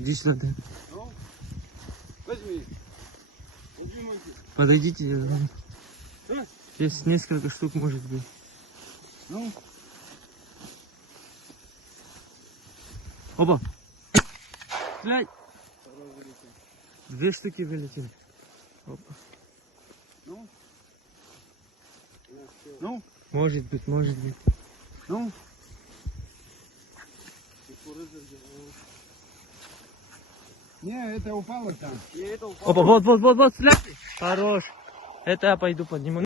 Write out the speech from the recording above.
Иди сюда. Ну, возьми. Возьми мой. Подойдите. Да? Здесь несколько штук может быть. Ну. Опа. Блядь. 2 штуки вылетели. Опа. Ну. Ну. Может быть, может быть. Ну. Не, это упало там. Опа, вот, вот, вот, вот, блядь. Хорош. Это я пойду подниму.